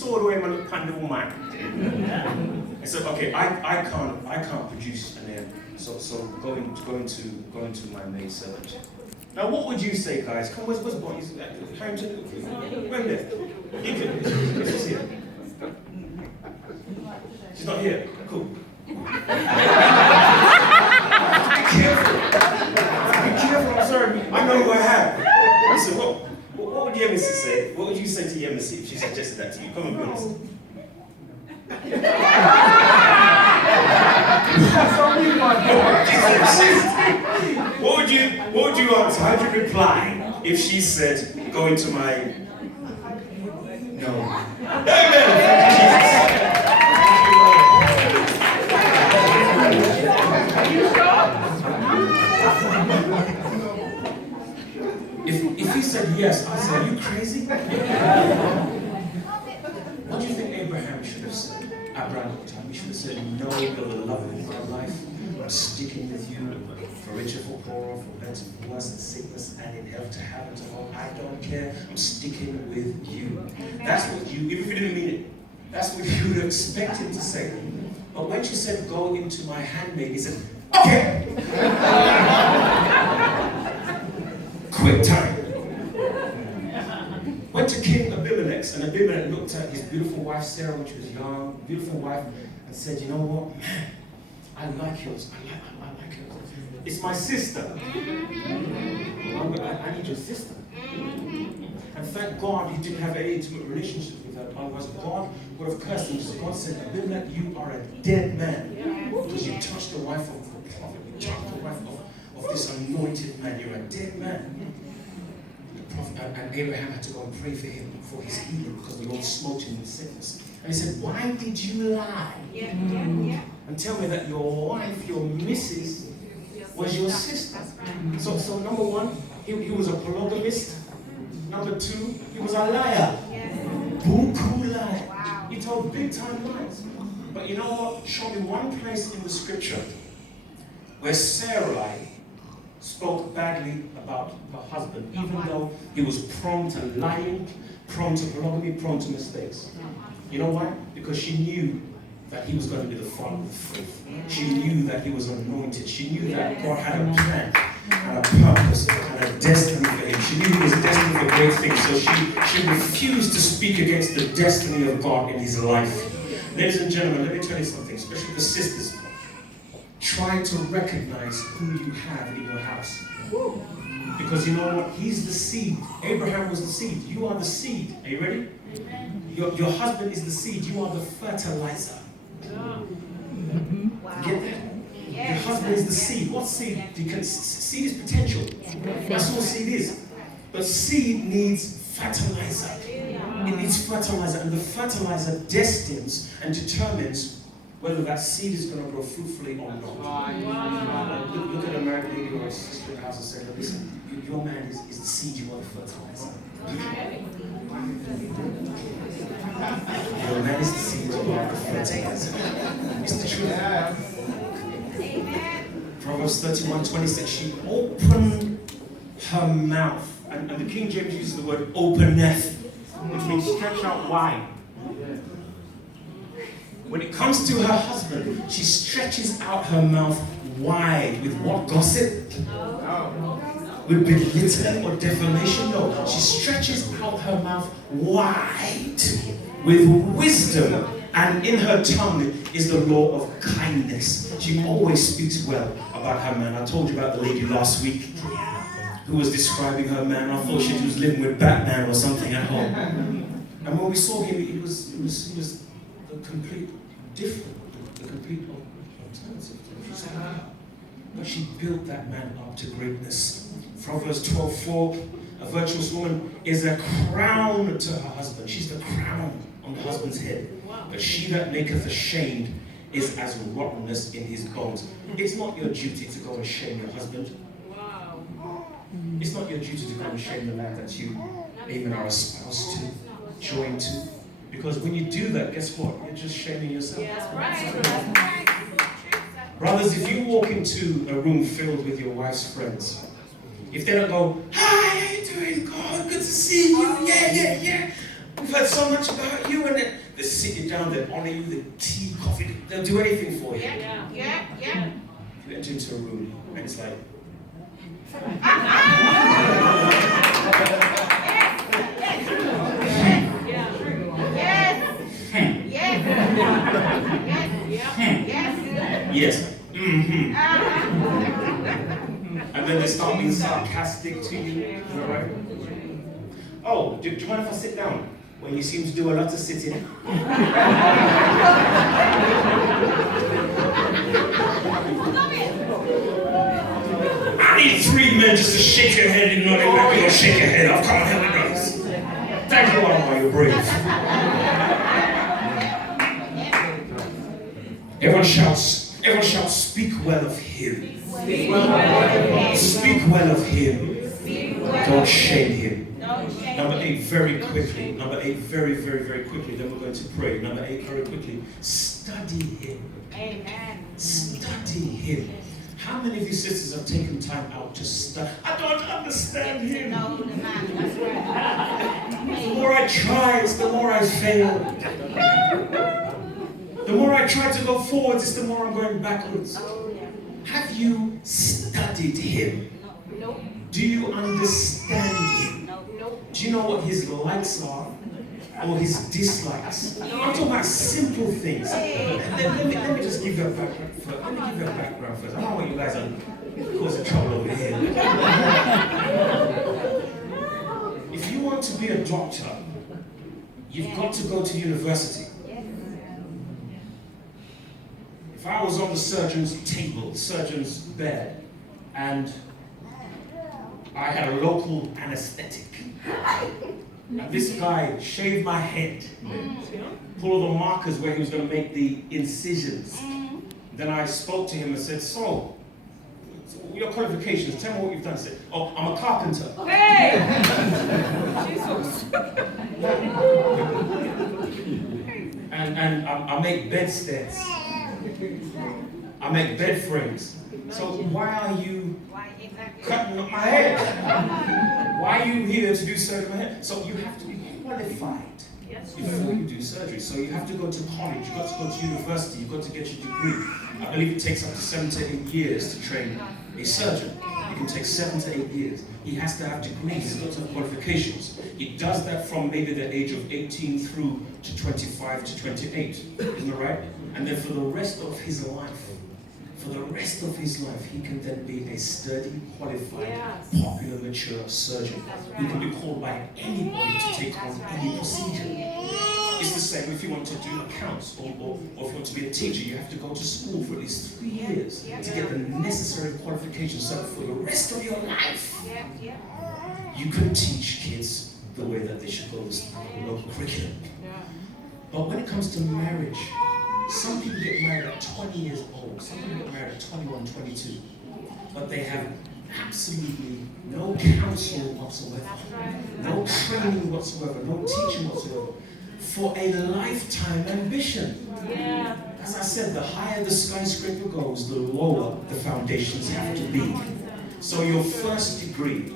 saw the way man look at the woman. I said, okay, I can't produce an heir. So going to my maid servant. Now what would you say, guys? Come, where's Bonnie? Harrington? Where there? She's here. She's not here. Cool. Be careful. Be careful, I'm sorry. I know who I have. Listen, what would the embassy say? What would you say to the embassy if she suggested that to you? Come on, be honest. What would you answer? How would you reply if she said, go into my... No. Amen. If he said yes, I'd say, are you crazy? What do you think Abraham should have said? Abraham, he should have said, no, you're the love of my life. I'm sticking with you for richer, for poorer, for better, for worse, in sickness and in health, to have and to hold. I don't care. I'm sticking with you. That's what you, even if you didn't mean it, that's what you would have expected to say. But when she said, go into my handmaid, he said, okay. Quick time. Went to King Abimelech, and Abimelech looked at his beautiful wife Sarah when she was young, beautiful wife, and said, you know what, man, I like yours. I like yours. It's my sister. I need your sister. And thank God he didn't have any intimate relationships with her. Otherwise, God would have cursed him. So God said, Abimelech, you are a dead man. Because you touched the wife of the prophet. You touched the wife of this anointed man. You're a dead man. The prophet, and Abraham had to go and pray for him, for his healing, because the Lord smote him with sickness. And he said, why did you lie? And tell me that your wife, your missus, was your sister. So number one, he was a polygamist. Number two, he was a liar. Buku liar. He told big time lies. But you know what? Show me one place in the scripture where Sarai spoke badly about her husband, even though he was prone to lying, prone to polygamy, prone to mistakes. You know why? Because she knew that he was going to be the father of faith. She knew that he was anointed. She knew that God had a plan and a purpose and a destiny for him. She knew he was destined for great things, so she refused to speak against the destiny of God in his life. Ladies and gentlemen, let me tell you something, especially the sisters. Try to recognize who you have in your house. Because you know what? He's the seed. Abraham was the seed. You are the seed. Are you ready? Your husband is the seed. You are the fertilizer. Get that? Your husband is the seed. What seed? Seed is potential. That's what seed is. But seed needs fertilizer. It needs fertilizer. And the fertilizer destines and determines whether that seed is going to grow fruitfully or not. Look at a married lady or a sister in the house and say, listen, your man is the seed, you are the fertilizer. Your man is the seed, you are the fertilizer. It's the truth. Proverbs 31:26, she opened her mouth. And the King James uses the word openeth, which means stretch out wide. When it comes to her husband, she stretches out her mouth wide with what? Gossip? With belittling or defamation? No. She stretches out her mouth wide with wisdom, and in her tongue is the law of kindness. She always speaks well about her man. I told you about the lady last week who was describing her man. I thought she was living with Batman or something at home. And when we saw him, he was the complete different, the complete alternative. But she built that man up to greatness. Proverbs 12:4, a virtuous woman is a crown to her husband. She's the crown on the husband's head. But she that maketh ashamed is as rottenness in his bones. It's not your duty to go and shame your husband. It's not your duty to go and shame the man that you even are a spouse to, join to. Because when you do that, guess what? You're just shaming yourself. Brothers, if you walk into a room filled with your wife's friends, if they don't go, hi, how you doing? God, good to see you. Yeah. We've heard so much about you. And sit you down, they'll honor you, the tea, coffee, they'll do anything for you. You enter into a room, and it's like, yes. Mm-hmm. And then they start being sarcastic to you. Is that right? Oh, do you mind if I sit down? When you seem to do a lot of sitting. I need 3 men just to shake your head and nod it back. You don't shake your head off. Come on, help me, brothers. Thank you all for your brave. Everyone shouts, speak well of him. Speak well of him. Don't shame him. Number 8, very quickly. Number 8, very, very, very quickly. Then we're going to pray. Number 8, very quickly. Study him. Amen. Study him. How many of you sisters have taken time out to study? I don't understand him. The more I try, it's the more I fail. The more I try to go forwards, it's the more I'm going backwards. Have you studied him? Nope. Do you understand him? Nope. Do you know what his likes are or his dislikes? I'm talking about simple things. Let me just give you a background first. Let me give you a background first. I don't want you guys are causing trouble over here. If you want to be a doctor, you've got to go to university. If I was on the surgeon's table, surgeon's bed, and I had a local anesthetic, and this guy shaved my head, pulled all the markers where he was going to make the incisions. Then I spoke to him and said, so your qualifications, tell me what you've done. He said, oh, I'm a carpenter. Hey! Jesus. And I make bedsteads. I make bed frames. So why are you cutting up my hair? Why are you here to do surgery on my hair? So you have to be qualified before you do surgery. So you have to go to college, you've got to go to university, you've got to get your degree. I believe it takes up to 7 to 8 years to train a surgeon. It can take 7 to 8 years. He has to have degrees, he's got to have qualifications. He does that from maybe the age of 18 through to 25 to 28. Isn't that right? And then for the rest of his life, he can then be a sturdy, qualified, popular, mature surgeon who can be called by anybody to take on any procedure. It's the same if you want to do accounts or if you want to be a teacher. You have to go to school for at least 3 years to get the necessary qualifications so that for the rest of your life, you can teach kids the way that they should go to the local curriculum. But when it comes to marriage, some people get married at 20 years old, some people get married at 21, 22, but they have absolutely no counsel whatsoever, no training whatsoever, no teaching whatsoever, for a lifetime ambition. As I said, the higher the skyscraper goes, the lower the foundations have to be. So your first degree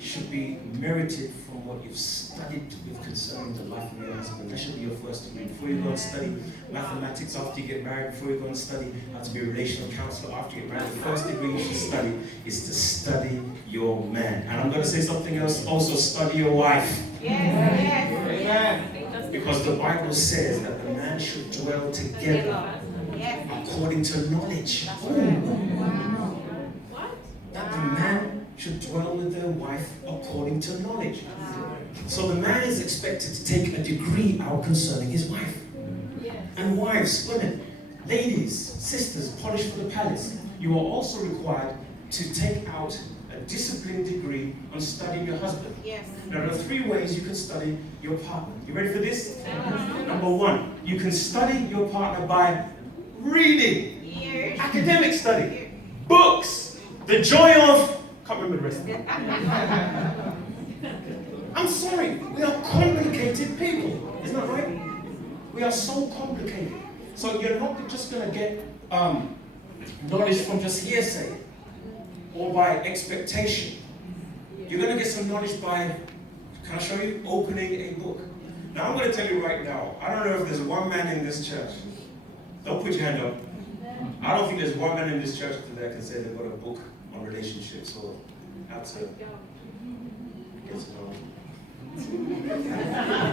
should be merited from what you've studied with concerning the life of your husband. That should be your first degree. Before you go and study mathematics after you get married, before you go and study how to be a relational counselor after you get married, the first degree you should study is to study your man. And I'm going to say something else, also study your wife. Amen. Because the Bible says that the man should dwell together according to knowledge. That the man should dwell with their wife according to knowledge. So the man is expected to take a degree out concerning his wife. And wives, women, ladies, sisters, polished for the palace, you are also required to take out a discipline degree on studying your husband. Now there are 3 ways you can study your partner. You ready for this? Number 1, you can study your partner by reading, academic study, books, the joy of, can't remember the rest of it. I'm sorry, we are complicated people. Isn't that right? We are so complicated. So you're not just going to get knowledge from just hearsay or by expectation. You're going to get some knowledge by Can I show you? Opening a book. Now I'm going to tell you right now, I don't know if there's one man in this church. Don't put your hand up. I don't think there's one man in this church today that can say they've got a book on relationships or how to get to know.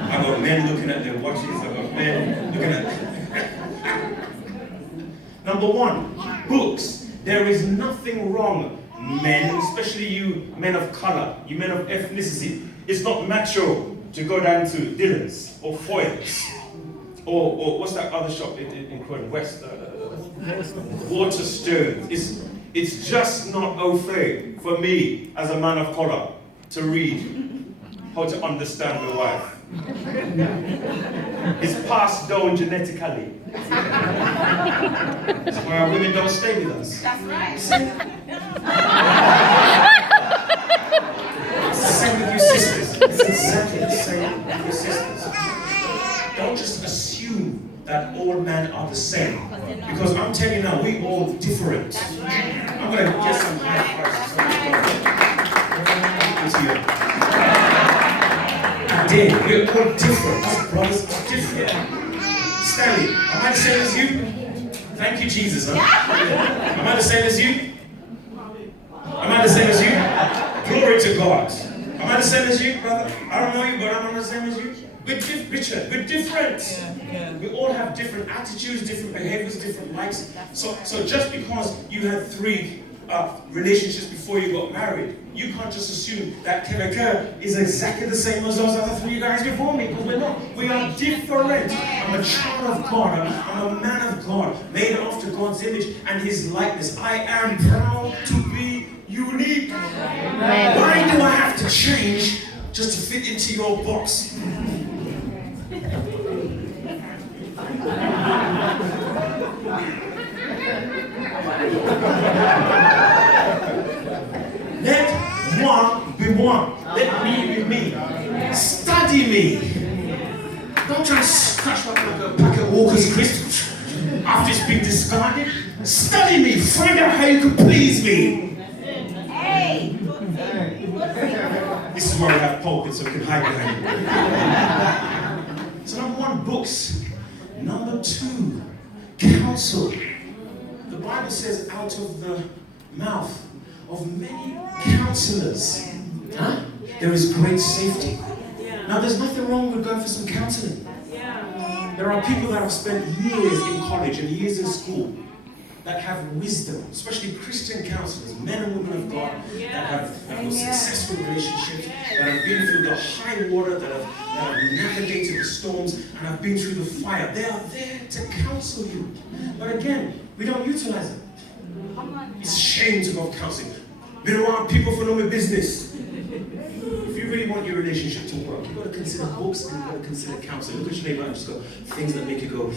I've got men looking at their watches. I've got men looking at... Number one, books. There is nothing wrong, men, especially you men of color, you men of ethnicity. It's not macho to go down to Dillon's or Foyle's or what's that other shop in Croydon? West, Waterstone. It's just not au fait for me as a man of color to read how to understand my wife. It's passed down genetically. That's why our women don't stay with us. That's right. It's the same with you sisters. It's exactly the same with your sisters. Don't just assume that all men are the same. Because I'm telling you now, we're all different. That's right. I'm going to get some high fives. We're all different. Us brothers are different. Stanley, am I the same as you? Thank you, Jesus. Huh? Am I the same as you? Am I the same as you? Glory to God. Am I the same as you, brother? I don't know you, but I'm not the same as you. Richard, we're different. We all have different attitudes, different behaviors, different likes. So just because you had 3 relationships before you got married, you can't just assume that Kevin is exactly the same as those other 3 guys before me, because we're not. We are different. I'm a child of God. I'm a man of God, made after God's image and His likeness. I am proud to be unique. Why do I have to change just to fit into your box? Let one be one. Let me be me. Study me. Don't try to scratch like a packet of Walker's Crisp after it's been discarded. Study me. Find out how you can please me. Hey. This is where we have pulpits so we can hide behind it. So number 1, books. Number 2, counsel. The Bible says out of the mouth of many counselors, there is great safety. Now there's nothing wrong with going for some counseling. There are people that have spent years in college and years in school that have wisdom, especially Christian counselors, men and women of God that have successful relationships, that have been through the high water, that have navigated the storms, and have been through the fire. They are there to counsel you. But again, we don't utilize it. It's a shame to go counseling. Been around people for no business. If you really want your relationship to work, you've got to consider books and you've got to consider counseling. Look at your neighbor and just go, things that make you go,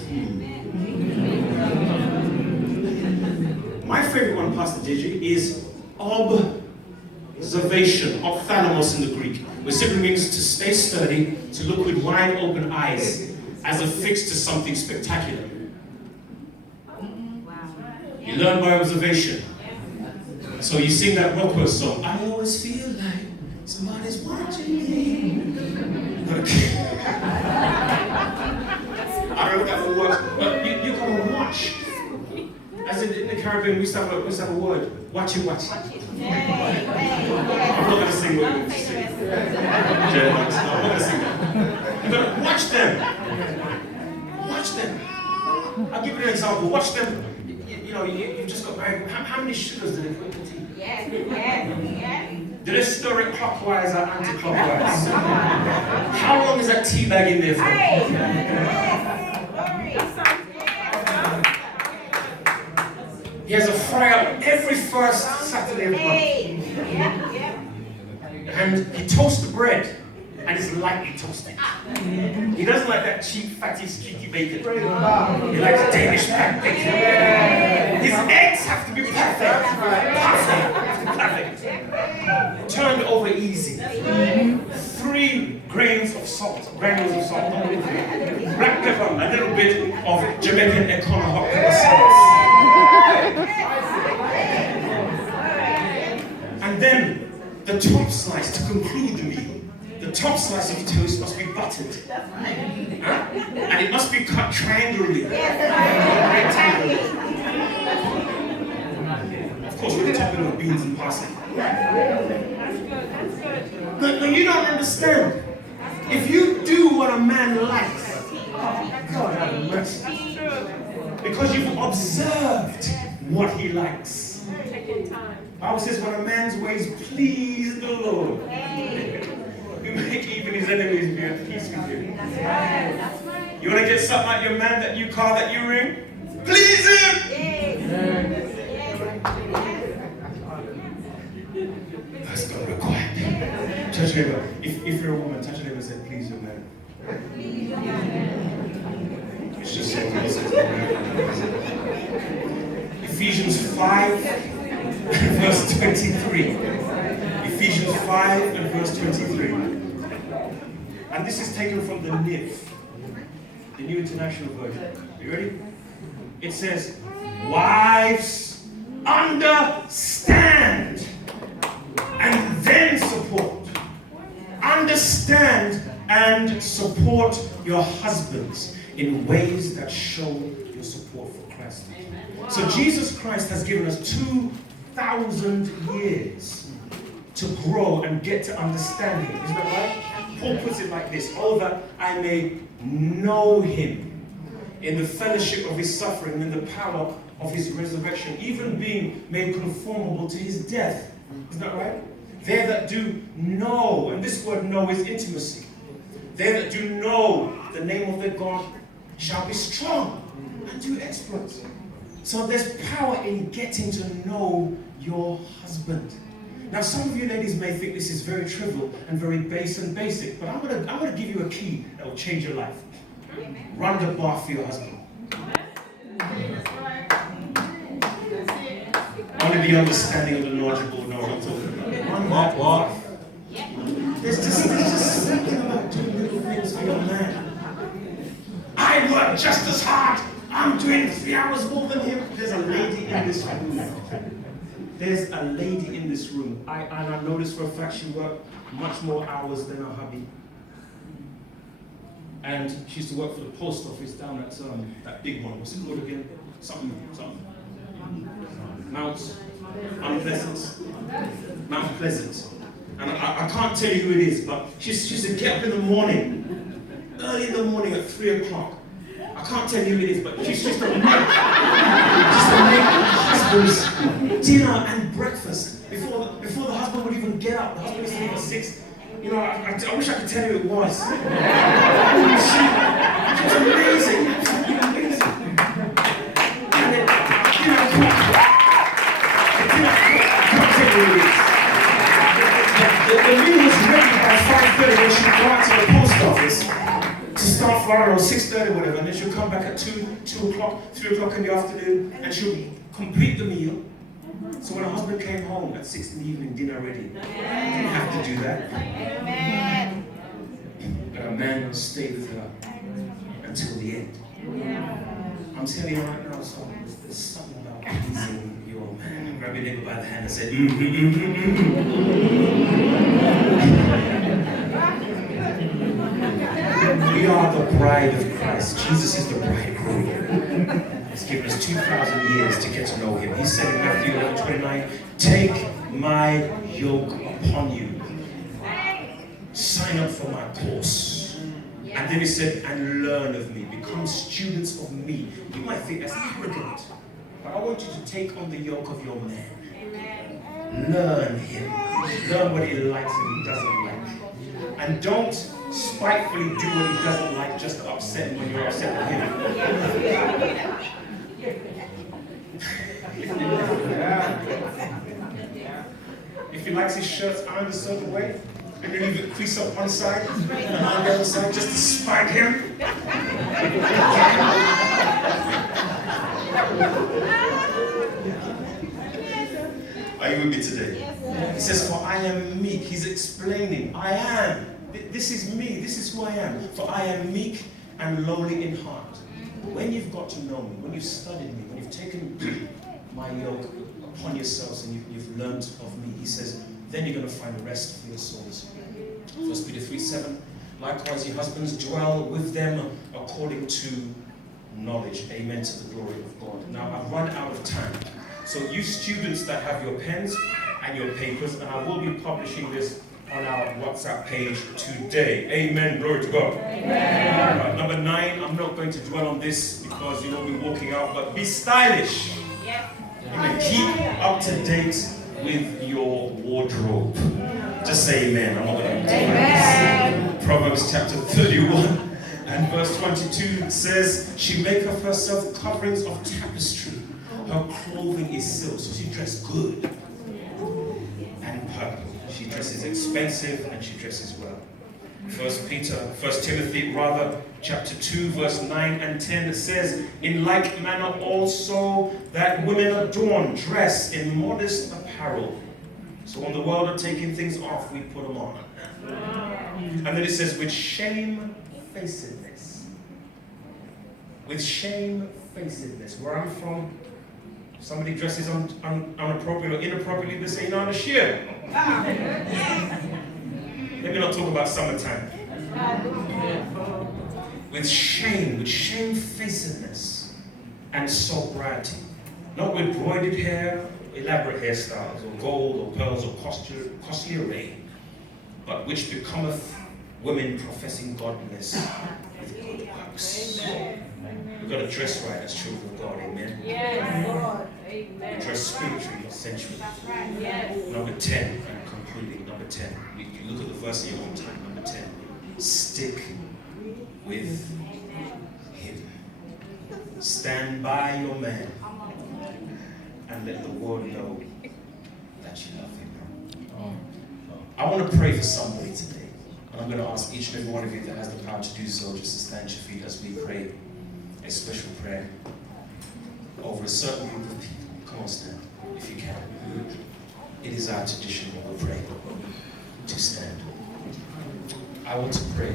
My favorite one, Pastor Digi, is observation, ophthalmos in the Greek, which simply means to stay sturdy, to look with wide open eyes, as affixed to something spectacular. You learn by observation. So you sing that Rockwell song, I always feel like somebody's watching me. I don't know if that will work, but you gotta watch. As in the Caribbean, we used to have a word. Watch it, watch it. I'm not going to sing what you want to sing. I'm not going to sing that. You've got to watch them. Watch them. I'll give you an example. Watch them. You just got married. How many sugars did they put in the tea? Yeah. Did they stir it clockwise or anti-clockwise? How long is that tea bag in there for? He has a fry-up every first Saturday of the month. And he toasts the bread, and it's lightly toasted. He doesn't like that cheap, fatty, streaky bacon. He likes Danish packed bacon. His eggs have to be perfect. Perfect. Turned over easy. 3 granules of salt, black pepper, a little bit of Jamaican Econo hot pepper sauce. And then the top slice to conclude the meal. The the top slice of toast must be buttered. That's right. Huh? And it must be cut triangularly. Yes, Of course, with a topping of beans and parsley. No, you don't understand. If you do what a man likes, God have mercy. Because you've observed what he likes. Bible says, when a man's ways please the Lord, you make even his enemies be at peace with you. You want to get something out of your man, that new car that you ring? Please him! That's going to require. Touch your neighbor. If you're a woman, touch your neighbor and say, please your man. It's just so easy. Ephesians 5 and verse 23. Ephesians 5 and verse 23. And this is taken from the NIV, the New International Version. You ready? It says, wives, understand and then support. Understand and support your husbands in ways that show your support for Christ. So Jesus Christ has given us 2,000 years to grow and get to understand him. Isn't that right? Paul puts it like this: oh, that I may know him in the fellowship of his suffering and in the power of his resurrection, even being made conformable to his death. Isn't that right? They that do know, and this word know is intimacy. They that do know the name of their God shall be strong and do exploits. So there's power in getting to know your husband. Now, some of you ladies may think this is very trivial and very base and basic, but I'm gonna give you a key that will change your life. Run the bar for your husband. Only the understanding of the knowledgeable know what I'm talking about. Run that bar. There's just something about doing little things for your man. I work just as hard. I'm doing 3 hours more than him. There's a lady in this room. There's a lady in this room. And I know this for a fact. She worked much more hours than her hubby. And she used to work for the post office down at that big one. What's it called again? Something. Mount Pleasant. And I can't tell you who it is, but she used to get up in the morning, early in the morning at 3 o'clock. I can't tell you who it is, but she's just to make husband's dinner and breakfast before the husband would even get up. The husband used to leave at 6. You know, I wish I could tell you who it was. She was amazing, absolutely amazing. And then, the meal was ready by 5:30 when she would go out to the post office to start for, I don't know, 6:30 or whatever, and then she'll come back at 2 o'clock, 3 o'clock in the afternoon, and she'll complete the meal. So when her husband came home at 6 in the evening, dinner ready. Didn't have to do that. Amen. But a man stayed with her until the end. I'm telling you right now, so there's something about pleasing your man. Grab your neighbor by the hand and say, We are the bride of Christ. Jesus is the bridegroom. He's given us 2,000 years to get to know him. He said in Matthew 11:29, take my yoke upon you. Sign up for my course. And then he said, and learn of me. Become students of me. You might think that's arrogant, but I want you to take on the yoke of your man. Learn him. Learn what he likes and he doesn't like. And don't spitefully do what he doesn't like just to upset him when you're upset with him. If he likes his shirts ironed a certain way, and you leave it crease up one side and on the other side just to spite him. Are you with me today? He says, for I am meek. He's explaining, I am. This is me. This is who I am. For I am meek and lowly in heart. When you've got to know me, when you've studied me, when you've taken my yoke upon yourselves and you've learned of me, he says, then you're going to find rest for your souls. 1 Peter 3:7. Likewise, your husbands dwell with them according to knowledge. Amen to the glory of God. Now, I've run out of time. So you students that have your pens and your papers, and I will be publishing this on our WhatsApp page today. Amen. Glory to God. Amen. Right, number 9, I'm not going to dwell on this because you know we're walking out, but be stylish. Yep. Amen. Keep up to date with your wardrobe. Just say amen. I'm not going to Amen. Proverbs chapter 31 and verse 22 says, she maketh herself coverings of tapestry. Her clothing is silk, so she dressed good and purple. She dresses expensive and she dresses well. 1 Timothy chapter 2 verse 9 and 10 says, in like manner also that women adorn, dress in modest apparel. So when the world are taking things off, we put them on. And then it says, with shamefacedness. With shamefacedness. Where I'm from, if somebody dresses unappropriate or inappropriately, they say, no, the shame. Let me not talk about summertime. With shame, with shamefacedness and sobriety. Not with broided hair, elaborate hairstyles, or gold, or pearls, or costly array, but which becometh women professing godliness with good works. We've got to dress right as children of God, amen? Yes, Lord. Amen. Dress spiritually, not sensually. That's right. Yes. Number 10, I'm concluding. Number 10. You look at the verse in your own time. Number 10. Stick with him. Stand by your man and let the world know that you love him. I want to pray for somebody today. And I'm going to ask each and every one of you that has the power to do so just to stand to your feet as we pray a special prayer over a certain group of people. Come on, stand, if you can. It is our tradition when we pray to stand. I want to pray